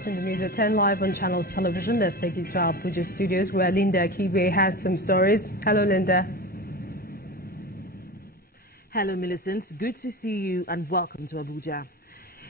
watching the news at 10 live on Channels Television. Let's take you to our Abuja studios where Linda Kibe has some stories. Hello, Linda. Hello, Millicent. Good to see you and welcome to Abuja.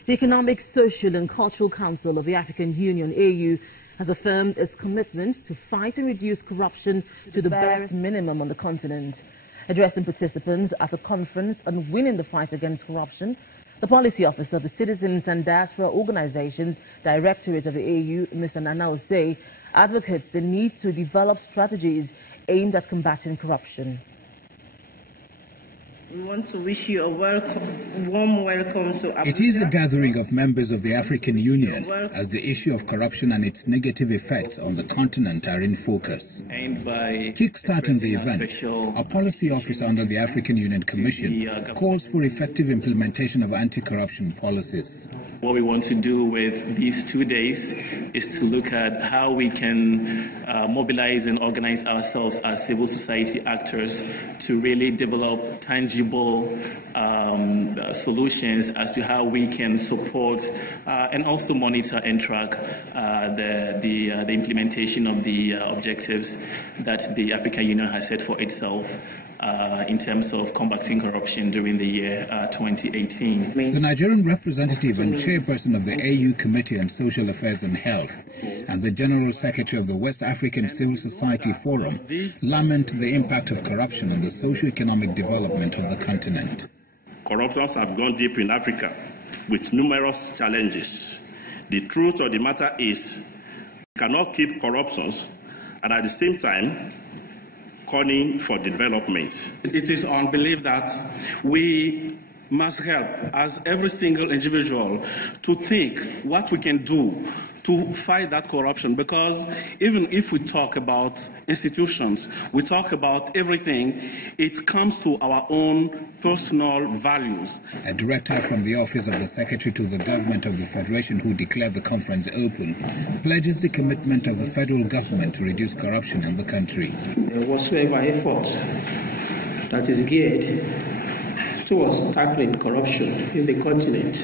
The Economic, Social and Cultural Council of the African Union, AU, has affirmed its commitment to fight and reduce corruption to the barest minimum on the continent. Addressing participants at a conference on winning the fight against corruption, the policy officer of the Citizens and Diaspora Organizations Directorate of the AU, Mr. Nana Osei, advocates the need to develop strategies aimed at combating corruption. We want to wish you a warm welcome to Abuja. It is a gathering of members of the African Union as the issue of corruption and its negative effects on the continent are in focus. Kickstarting the event, a policy officer under the African Union Commission calls for effective implementation of anti-corruption policies. What we want to do with these 2 days is to look at how we can mobilize and organize ourselves as civil society actors to really develop tangible solutions as to how we can support and also monitor and track the implementation of the objectives that the African Union has set for itself in terms of combating corruption during the year 2018. The Nigerian representative and chairperson of the AU Committee on Social Affairs and Health and the General Secretary of the West African Civil Society Forum lament the impact of corruption on the socio-economic development of the continent. Corruptions have gone deep in Africa with numerous challenges. The truth of the matter is we cannot keep corruptions and at the same time calling for development. It is on belief that we must help as every single individual to think what we can do to fight that corruption, because even if we talk about institutions, we talk about everything, it comes to our own personal values. A director from the Office of the Secretary to the Government of the Federation, who declared the conference open, pledges the commitment of the federal government to reduce corruption in the country. Whatsoever effort that is geared towards tackling corruption in the continent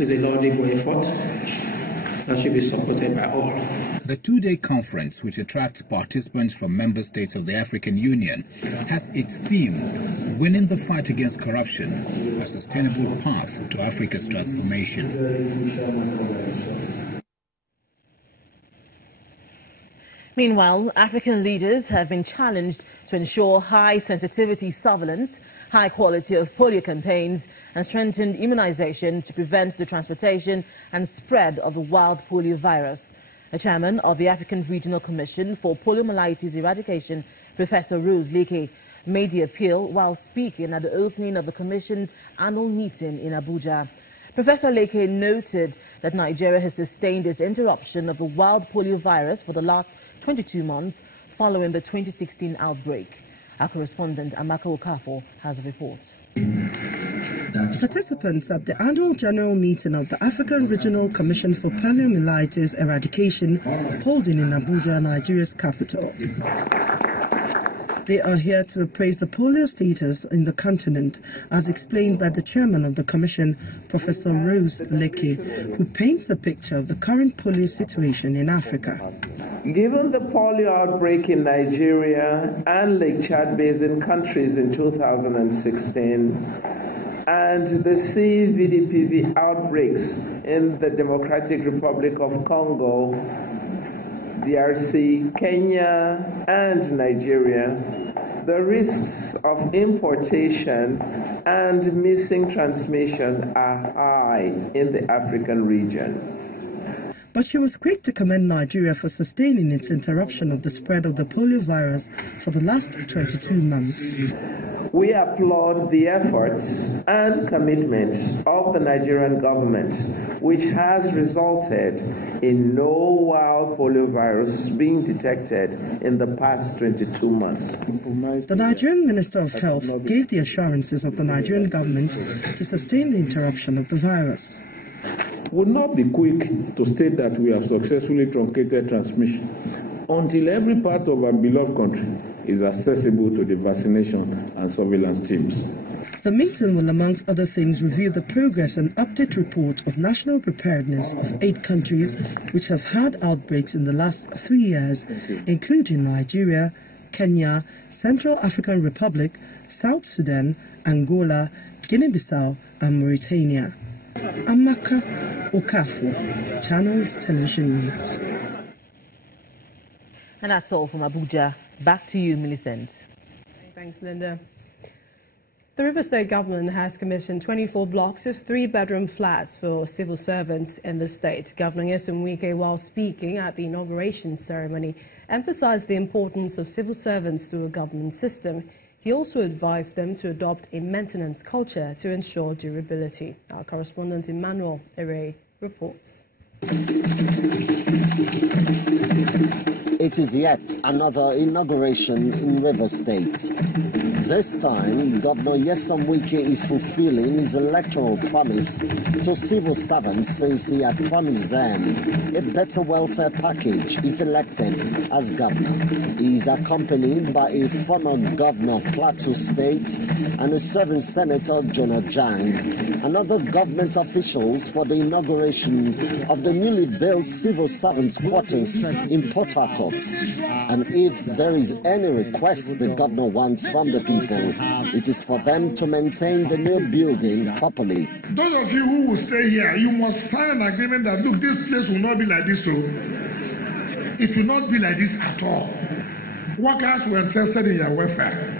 is a laudable effort that should be supported by all. The two-day conference, which attracts participants from member states of the African Union, has its theme, Winning the Fight Against Corruption, a Sustainable Path to Africa's Transformation. Meanwhile, African leaders have been challenged to ensure high-sensitivity surveillance, high quality of polio campaigns, and strengthened immunization to prevent the transportation and spread of the wild polio virus. The chairman of the African Regional Commission for Poliomyelitis Eradication, Professor Rose Leke, made the appeal while speaking at the opening of the Commission's annual meeting in Abuja. Professor Leke noted that Nigeria has sustained its interruption of the wild polio virus for the last 22 months following the 2016 outbreak. Our correspondent Amaka Okafor has a report. Participants at the annual general meeting of the African Regional Commission for Poliomyelitis Eradication holding in Abuja, Nigeria's capital. They are here to appraise the polio status in the continent, as explained by the chairman of the commission, Professor Rose Leke, who paints a picture of the current polio situation in Africa. Given the polio outbreak in Nigeria and Lake Chad Basin countries in 2016, and the CVDPV outbreaks in the Democratic Republic of Congo, DRC, Kenya, and Nigeria, the risks of importation and missing transmission are high in the African region. But she was quick to commend Nigeria for sustaining its interruption of the spread of the polio virus for the last 22 months. We applaud the efforts and commitment of the Nigerian government, which has resulted in no wild polio virus being detected in the past 22 months. The Nigerian Minister of Health gave the assurances of the Nigerian government to sustain the interruption of the virus. Would not be quick to state that we have successfully truncated transmission until every part of our beloved country is accessible to the vaccination and surveillance teams. The meeting will, amongst other things, review the progress and update report of national preparedness of 8 countries which have had outbreaks in the last 3 years, including Nigeria, Kenya, Central African Republic, South Sudan, Angola, Guinea-Bissau, and Mauritania. Amaka Okafor, Channels Television News. And that's all from Abuja. Back to you, Millicent. Thanks, Linda. The River State government has commissioned 24 blocks of 3-bedroom flats for civil servants in the state. Governor Nyesom Wike, while speaking at the inauguration ceremony, emphasized the importance of civil servants to a government system. He also advised them to adopt a maintenance culture to ensure durability. Our correspondent Emmanuel Ere reports. It is yet another inauguration in River State. This time, Governor Nyesom Wike is fulfilling his electoral promise to civil servants since he had promised them a better welfare package if elected as governor. He is accompanied by a former governor of Plateau State and a serving senator, Jonah Jang, and other government officials for the inauguration of the newly built civil servants' quarters in Port Harcourt. And if there is any request the governor wants from the people, it is for them to maintain the new building properly. Those of you who will stay here, you must sign an agreement that, look, this place will not be like this, so it will not be like this at all. Workers were interested in your welfare.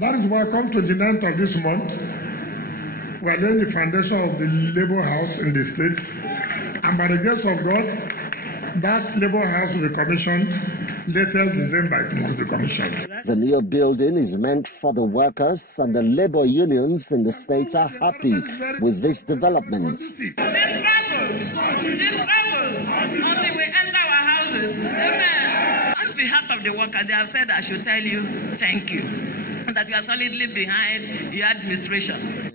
That is why come 29th of this month, we are laying the foundation of the Labour House in the state. And by the grace of God, that Labour House will be commissioned. Latest December, it must be commissioned. The new building is meant for the workers, and the labour unions in the state are happy with this development. This struggle until we enter our houses. Amen. On behalf of the workers, they have said I should tell you thank you, and that you are solidly behind your administration.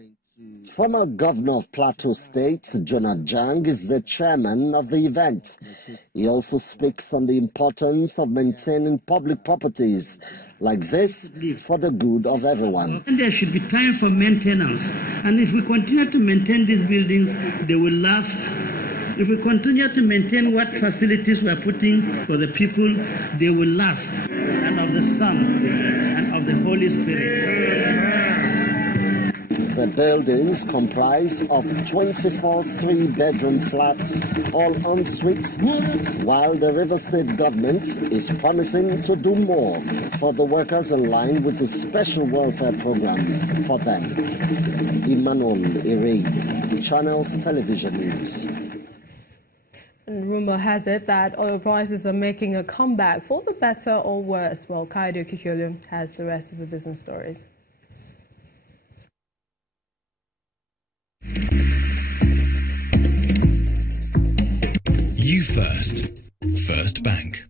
Former Governor of Plateau State, Jonah Jang, is the chairman of the event. He also speaks on the importance of maintaining public properties like this for the good of everyone. And there should be time for maintenance. And if we continue to maintain these buildings, they will last. If we continue to maintain what facilities we are putting for the people, they will last. And of the Son and of the Holy Spirit. The buildings comprise of 24 3-bedroom flats, all en suite, while the River State government is promising to do more for the workers in line with a special welfare program for them. Emmanuel Ere, Channels Television News. And rumor has it that oil prices are making a comeback, for the better or worse. Well, Kaido Kikyolu has the rest of the business stories. You first. First Bank.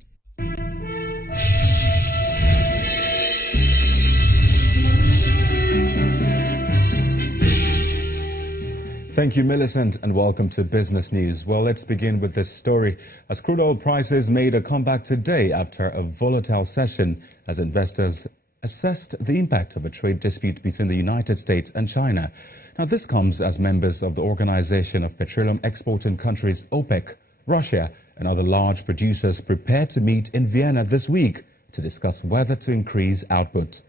Thank you, Millicent, and welcome to Business News. Well, let's begin with this story. As crude oil prices made a comeback today after a volatile session as investors assessed the impact of a trade dispute between the United States and China. Now, this comes as members of the Organization of Petroleum Exporting Countries, OPEC, Russia, and other large producers prepare to meet in Vienna this week to discuss whether to increase output.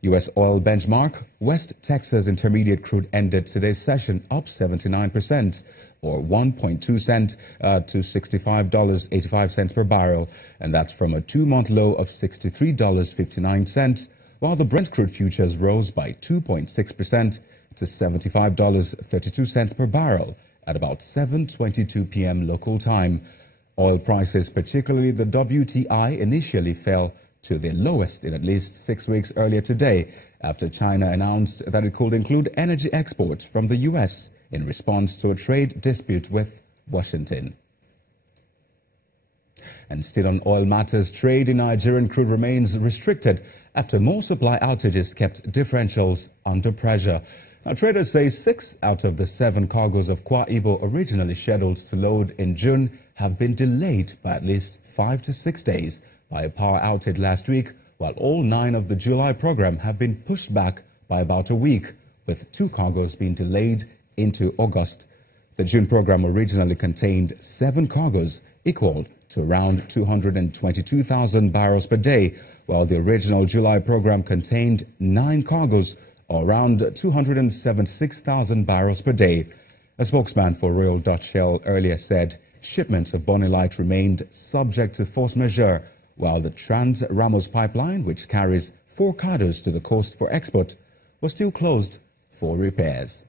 U.S. oil benchmark, West Texas Intermediate crude ended today's session up 79%, or 1.2 cents to $65.85 per barrel, and that's from a 2-month low of $63.59, while the Brent crude futures rose by 2.6% to $75.32 per barrel at about 7:22 p.m. local time. Oil prices, particularly the WTI, initially fell to their lowest in at least 6 weeks earlier today after China announced that it could include energy exports from the U.S. in response to a trade dispute with Washington. And still on oil matters, trade in Nigerian crude remains restricted after more supply outages kept differentials under pressure. Now, traders say 6 out of the 7 cargoes of Kwa Ibo originally scheduled to load in June have been delayed by at least 5 to 6 days by a power outage last week, while all 9 of the July program have been pushed back by about a week with 2 cargoes being delayed into August. The June program originally contained 7 cargoes, equal to around 222,000 barrels per day, while the original July program contained 9 cargoes, or around 276,000 barrels per day. A spokesman for Royal Dutch Shell earlier said shipments of Bonny Light remained subject to force majeure, while the Trans Ramos pipeline, which carries 4 cargoes to the coast for export, was still closed for repairs.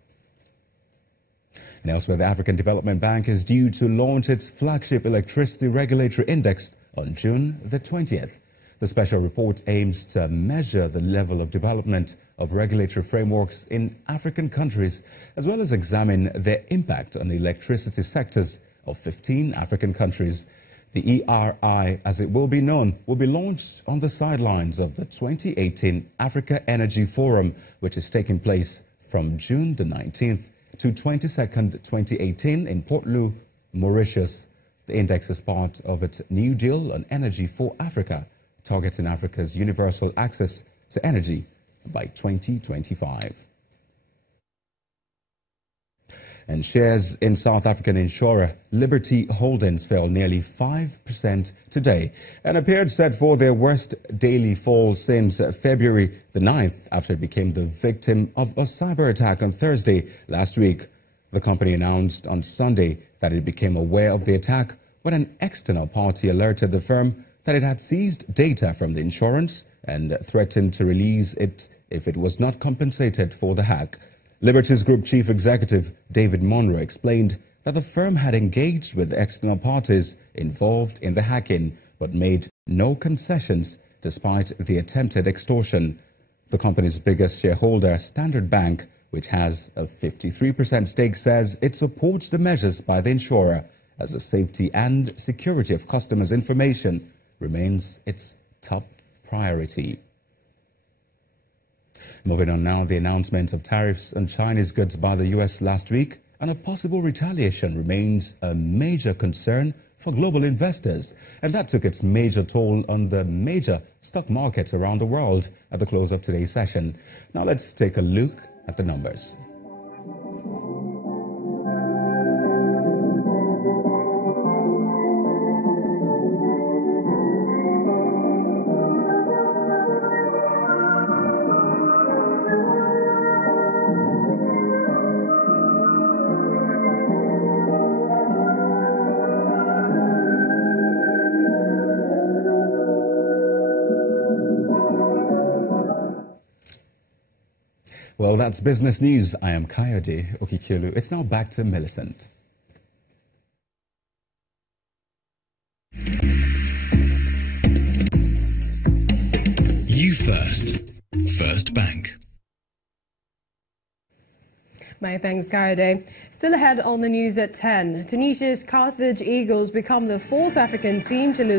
And elsewhere, the African Development Bank is due to launch its flagship electricity regulatory index on June the 20th. The special report aims to measure the level of development of regulatory frameworks in African countries, as well as examine their impact on the electricity sectors of 15 African countries. The ERI, as it will be known, will be launched on the sidelines of the 2018 Africa Energy Forum, which is taking place from June the 19th to 22nd, 2018 in Port Louis, Mauritius. The index is part of its New Deal on Energy for Africa, targeting Africa's universal access to energy by 2025. And shares in South African insurer Liberty Holdings fell nearly 5% today and appeared set for their worst daily fall since February the 9th, after it became the victim of a cyber attack on Thursday last week. The company announced on Sunday that it became aware of the attack when an external party alerted the firm that it had seized data from the insurance and threatened to release it if it was not compensated for the hack. Liberty's Group Chief Executive David Monroe explained that the firm had engaged with external parties involved in the hacking, but made no concessions despite the attempted extortion. The company's biggest shareholder, Standard Bank, which has a 53% stake, says it supports the measures by the insurer, as the safety and security of customers' information remains its top priority. Moving on now, the announcement of tariffs on Chinese goods by the U.S. last week and a possible retaliation remains a major concern for global investors, and that took its major toll on the major stock markets around the world at the close of today's session. Now let's take a look at the numbers. Well, that's business news. I am Kayode Okikiolu. It's now back to Millicent. You First Bank. My thanks, Kayode. Still ahead on the news at 10. Tunisia's Carthage Eagles become the 4th African team to lose